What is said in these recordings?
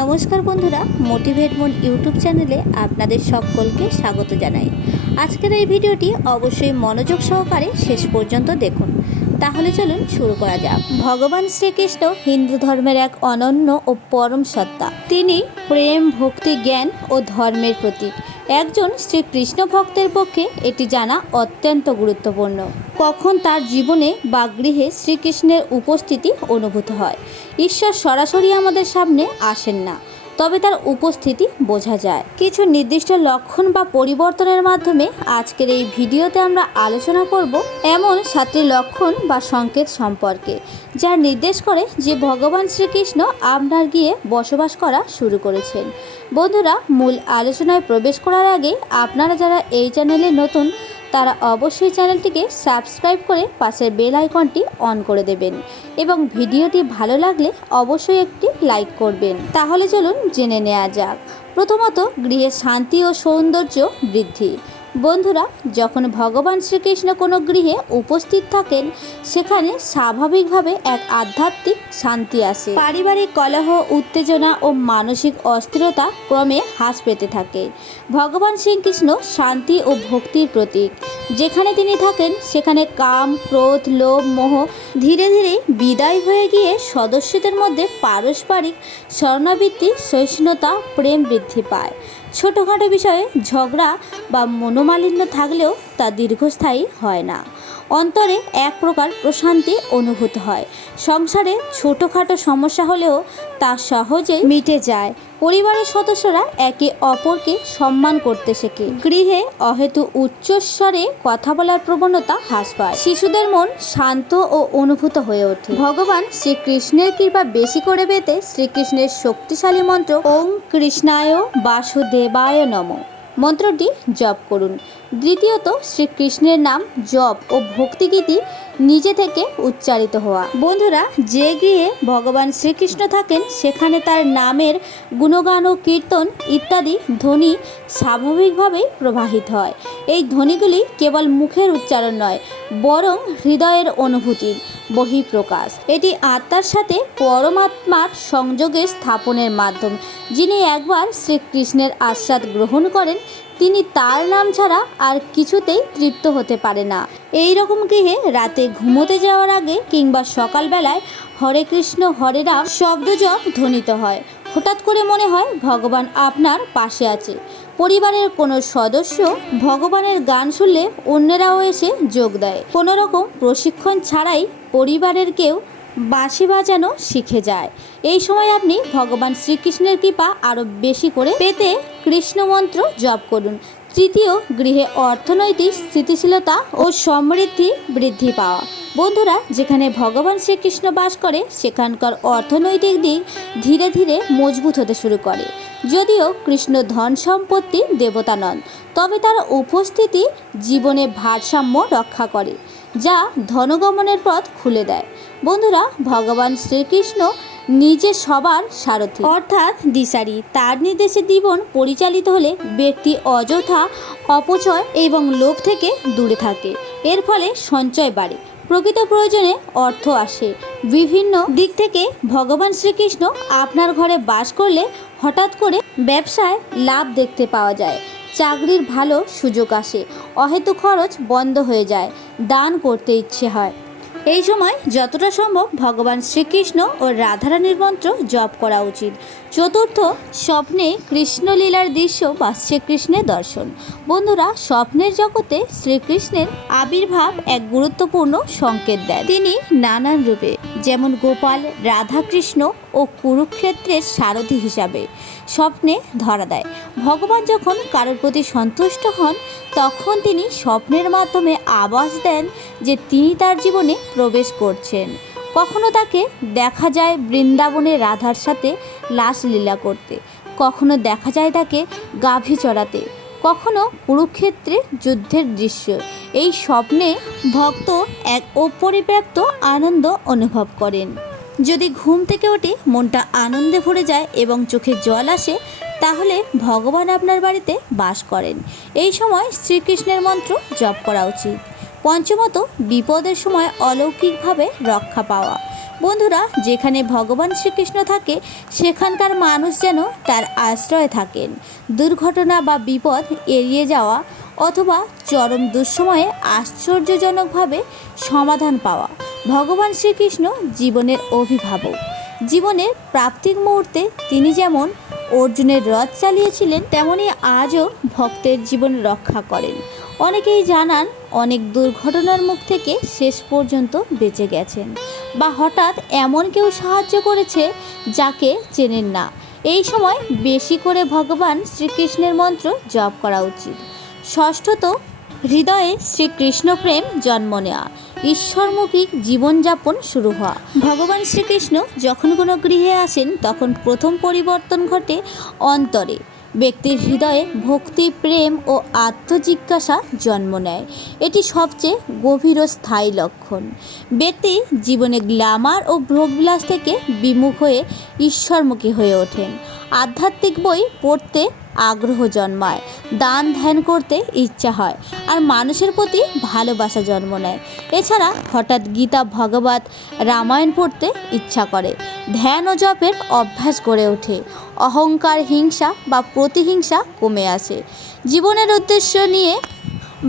নমস্কার বন্ধুরা, মোটিভেট মন ইউটিউব চ্যানেলে আপনাদের সকলকে স্বাগত জানাই। আজকের এই ভিডিওটি অবশ্যই মনোযোগ সহকারে শেষ পর্যন্ত দেখুন। তাহলে চলুন শুরু করা যাক। ভগবান শ্রীকৃষ্ণ হিন্দু ধর্মের এক অনন্য ও পরম সত্তা। তিনি প্রেম, ভক্তি, জ্ঞান ও ধর্মের প্রতীক। একজন শ্রীকৃষ্ণ ভক্তের পক্ষে এটি জানা অত্যন্ত গুরুত্বপূর্ণ। কখন তার জীবনে বা গৃহে শ্রীকৃষ্ণের উপস্থিতি অনুভূত হয়। ঈশ্বর সরাসরি আমাদের সামনে আসেন না, তবে তার উপস্থিতি বোঝা যায় কিছু নির্দিষ্ট লক্ষণ বা পরিবর্তনের মাধ্যমে। আজকের এই ভিডিওতে আমরা আলোচনা করব এমন 7টি লক্ষণ বা সংকেত সম্পর্কে, যা নির্দেশ করে যে ভগবান শ্রীকৃষ্ণ আপনার গিয়ে বসবাস করা শুরু করেছেন। বন্ধুরা, মূল আলোচনায় প্রবেশ করার আগে আপনারা যারা এই চ্যানেলে নতুন, তারা অবশ্যই চ্যানেলটিকে সাবস্ক্রাইব করে পাশের বেল আইকনটি অন করে দেবেন এবং ভিডিওটি ভালো লাগলে অবশ্যই একটি লাইক করবেন। তাহলে চলুন জেনে নেওয়া যাক। প্রথমত, গৃহে শান্তি ও সৌন্দর্য বৃদ্ধি। বন্ধুরা, যখন ভগবান শ্রীকৃষ্ণ কোনো গৃহে উপস্থিত থাকেন, সেখানে স্বাভাবিকভাবে এক আধ্যাত্মিক শান্তি আসে। পারিবারিক কলহ, উত্তেজনা ও মানসিক অস্থিরতা ক্রমে হ্রাস পেতে থাকে। ভগবান শ্রীকৃষ্ণ শান্তি ও ভক্তির প্রতীক। যেখানে তিনি থাকেন সেখানে কাম, ক্রোধ, লোভ, মোহ ধীরে ধীরে বিদায় হয়ে গিয়ে সদস্যদের মধ্যে পারস্পরিক শরণাবৃত্তি, সহিষ্ণুতা, প্রেম বৃদ্ধি পায়। ছোটোখাটো বিষয়ে ঝগড়া বা মনোমালিন্য থাকলেও তা দীর্ঘস্থায়ী হয় না। অন্তরে এক প্রকার প্রশান্তি অনুভূত হয়। সংসারে ছোটোখাটো সমস্যা হলেও তা সহজেই মিটে যায়। পরিবারের সদস্যরা একে অপরকে সম্মান করতে শেখে। গৃহে অহেতু উচ্চস্বরে কথা বলার প্রবণতা হ্রাস পায়। শিশুদের মন শান্ত ও অনুভূত হয়ে ওঠে। ভগবান শ্রীকৃষ্ণের কৃপা বেশি করে পেতে শ্রীকৃষ্ণের শক্তিশালী মন্ত্র ওম কৃষ্ণায় বাসুদেবায় নমঃ মন্ত্রটি জপ করুন। দ্বিতীয়ত, শ্রীকৃষ্ণের নাম জপ ও ভক্তিগীতি নিজে থেকে উচ্চারিত হওয়া। বন্ধুরা, যে গৃহে ভগবান শ্রীকৃষ্ণ থাকেন সেখানে তার নামের গুণগান ও কীর্তন ইত্যাদি ধ্বনি স্বাভাবিকভাবেই প্রবাহিত হয়। এই ধ্বনিগুলি কেবল মুখের উচ্চারণ নয়, বরং হৃদয়ের অনুভূতির বহিঃপ্রকাশ। এটি আত্মার সাথে পরমাত্মার সংযোগের স্থাপনের মাধ্যম। যিনি একবার শ্রীকৃষ্ণের আস্বাদ গ্রহণ করেন, তিনি তার নাম ছাড়া আর কিছুতেই তৃপ্ত হতে পারে না। এই রকম গৃহে রাতে ঘুমোতে যাওয়ার আগে কিংবা সকালবেলায় হরে কৃষ্ণ হরে রাম শব্দজপ ধ্বনিত হয়। হঠাৎ করে মনে হয় ভগবান আপনার পাশে আছে। পরিবারের কোনো সদস্য ভগবানের গান শুনলে অন্যেরাও এসে যোগ দেয়। কোনো রকম প্রশিক্ষণ ছাড়াই পরিবারের কেউ বাঁশি বাজানো শিখে যায়। এই সময় আপনি ভগবান শ্রীকৃষ্ণের কৃপা আরও বেশি করে পেতে কৃষ্ণ মন্ত্র জপ করুন। তৃতীয়, গৃহে অর্থনৈতিক স্থিতিশীলতা ও সমৃদ্ধি বৃদ্ধি পাওয়া। বন্ধুরা, যেখানে ভগবান শ্রীকৃষ্ণ বাস করে সেখানকার অর্থনৈতিক দিক ধীরে ধীরে মজবুত হতে শুরু করে। যদিও কৃষ্ণ ধন সম্পত্তির দেবতা নন, তবে তার উপস্থিতি জীবনে ভারসাম্য রক্ষা করে, যা ধনগমনের পথ খুলে দেয়। বন্ধুরা, ভগবান শ্রীকৃষ্ণ নিজে সবার সারথি অর্থাৎ দিশারি। তার নির্দেশে জীবন পরিচালিত হলে ব্যক্তি অযথা অপচয় এবং লোভ থেকে দূরে থাকে। এর ফলে সঞ্চয় বাড়ে, প্রকৃত প্রয়োজনে অর্থ আসে। বিভিন্ন দিক থেকে ভগবান শ্রীকৃষ্ণ আপনার ঘরে বাস করলে হঠাৎ করে ব্যবসায় লাভ দেখতে পাওয়া যায়, চাকরির ভালো সুযোগ আসে, অহেতুক খরচ বন্ধ হয়ে যায়, দান করতে ইচ্ছে হয়। এই সময় যতটা সম্ভব ভগবান শ্রীকৃষ্ণ ও রাধারানীর মন্ত্র জপ করা উচিত। চতুর্থ, স্বপ্নে কৃষ্ণলীলার দৃশ্য বা শ্রীকৃষ্ণের দর্শন। বন্ধুরা, স্বপ্নের জগতে শ্রীকৃষ্ণের আবির্ভাব এক গুরুত্বপূর্ণ সংকেত দেয়। তিনি নানান রূপে, যেমন গোপাল, রাধাকৃষ্ণ ও কুরুক্ষেত্রের সারথি হিসাবে স্বপ্নে ধরা দেয়। ভগবান যখন কারোর প্রতি সন্তুষ্ট হন, তখন তিনি স্বপ্নের মাধ্যমে আভাস দেন যে তিনি তার জীবনে প্রবেশ করছেন। কখনো তাকে দেখা যায় বৃন্দাবনে রাধার সাথে রাসলীলা করতে, কখনো দেখা যায় তাকে গাভী চড়াতে, কখনো কুরুক্ষেত্রে যুদ্ধের দৃশ্য। এই স্বপ্নে ভক্ত এক অপরিব্যক্ত আনন্দ অনুভব করেন। যদি ঘুম থেকে উঠে মনটা আনন্দে ভরে যায় এবং চোখে জল আসে, তাহলে ভগবান আপনার বাড়িতে বাস করেন। এই সময় শ্রীকৃষ্ণের মন্ত্র জপ করা উচিত। পঞ্চমত, বিপদের সময় অলৌকিকভাবে রক্ষা পাওয়া। বন্ধুরা, যেখানে ভগবান শ্রীকৃষ্ণ থাকে সেখানকার মানুষ যেন তার আশ্রয়ে থাকেন। দুর্ঘটনা বা বিপদ এড়িয়ে যাওয়া অথবা চরম দুঃসময়ে আশ্চর্যজনকভাবে সমাধান পাওয়া। ভগবান শ্রীকৃষ্ণ জীবনের অভিভাবক। জীবনের প্রাপ্তিক মুহূর্তে তিনি যেমন অর্জুনের রথ চালিয়েছিলেন, তেমনি আজও ভক্তের জীবন রক্ষা করেন। অনেকেই জানান অনেক দুর্ঘটনার মুখ থেকে শেষ পর্যন্ত বেঁচে গেছেন, বা হঠাৎ এমন কেউ সাহায্য করেছে যাকে চেনেন না। এই সময় বেশি করে ভগবান শ্রীকৃষ্ণের মন্ত্র জপ করা উচিত। ষষ্ঠত, হৃদয়ে শ্রীকৃষ্ণ প্রেম জন্ম নেওয়া, ঈশ্বরমুখী জীবনযাপন শুরু হওয়া। ভগবান শ্রীকৃষ্ণ যখন কোনো গৃহে আসেন তখন প্রথম পরিবর্তন ঘটে অন্তরে। ব্যক্তির হৃদয়ে ভক্তি, প্রেম ও আত্মজিজ্ঞাসা জন্ম নেয়। এটি সবচেয়ে গভীর ও স্থায়ী লক্ষণ। ব্যক্তি জীবনে গ্ল্যামার ও ভোগবিলাস থেকে বিমুখ হয়ে ঈশ্বরমুখী হয়ে ওঠেন। আধ্যাত্মিক বই পড়তে আগ্রহ জন্মায়, দান ধ্যান করতে ইচ্ছা হয়, আর মানুষের প্রতি ভালোবাসা জন্ম নেয়। এছাড়া হঠাৎ গীতা, ভগবত, রামায়ণ পড়তে ইচ্ছা করে। ধ্যান ও জপের অভ্যাস গড়ে ওঠে। অহংকার, হিংসা বা প্রতিহিংসা কমে আসে। জীবনের উদ্দেশ্য নিয়ে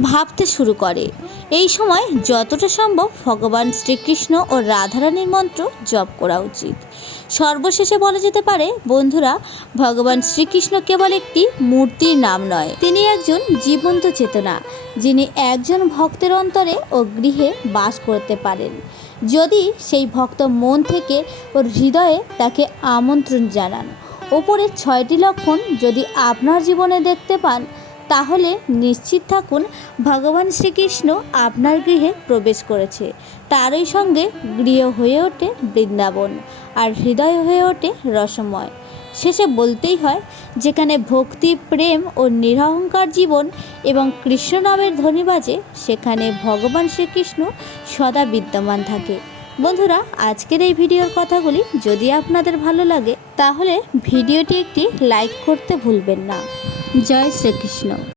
ভাবতে শুরু করে। এই সময় যতটা সম্ভব ভগবান শ্রীকৃষ্ণ ও রাধারানীর মন্ত্র জপ করা উচিত। সর্বশেষে বলা যেতে পারে, বন্ধুরা, ভগবান শ্রীকৃষ্ণ কেবল একটি মূর্তির নাম নয়, তিনি একজন জীবন্ত চেতনা, যিনি একজন ভক্তের অন্তরে ও গৃহে বাস করতে পারেন, যদি সেই ভক্ত মন থেকে ও হৃদয়ে তাকে আমন্ত্রণ জানান। ওপরের 6টি লক্ষণ যদি আপনার জীবনে দেখতে পান, তাহলে নিশ্চিত থাকুন ভগবান শ্রীকৃষ্ণ আপনার গৃহে প্রবেশ করেছে। তারই সঙ্গে গৃহ হয়ে ওঠে বৃন্দাবন, আর হৃদয় হয়ে ওঠে রসময়। শেষে বলতেই হয়, যেখানে ভক্তি, প্রেম ও নিরহংকার জীবন এবং কৃষ্ণ নামের ধ্বনি বাজে, সেখানে ভগবান শ্রীকৃষ্ণ সদা বিদ্যমান থাকে। বন্ধুরা, আজকের এই ভিডিওর কথাগুলি যদি আপনাদের ভালো লাগে তাহলে ভিডিওটি একটি লাইক করতে ভুলবেন না। জয় শ্রীকৃষ্ণ।